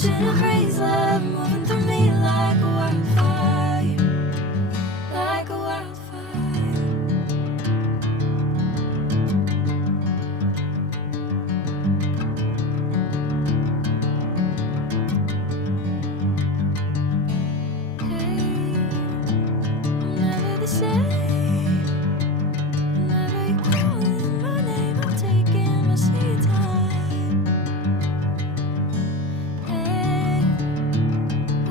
Catching a craze, love moving through me like a wildfire, like a wildfire. Hey, I'm never the same. Whenever you're calling my name, I'm taking my sweet time. Hey,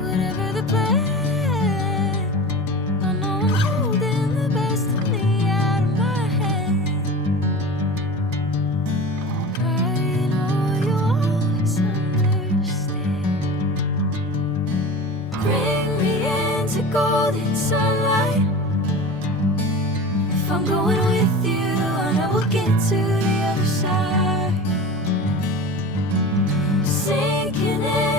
whatever the plan, I know I'm holding the best of me out of my hand. I know you always understand. Bring me into golden sunlight. If I'm going with you, I know we'll get to the other side. Sinking in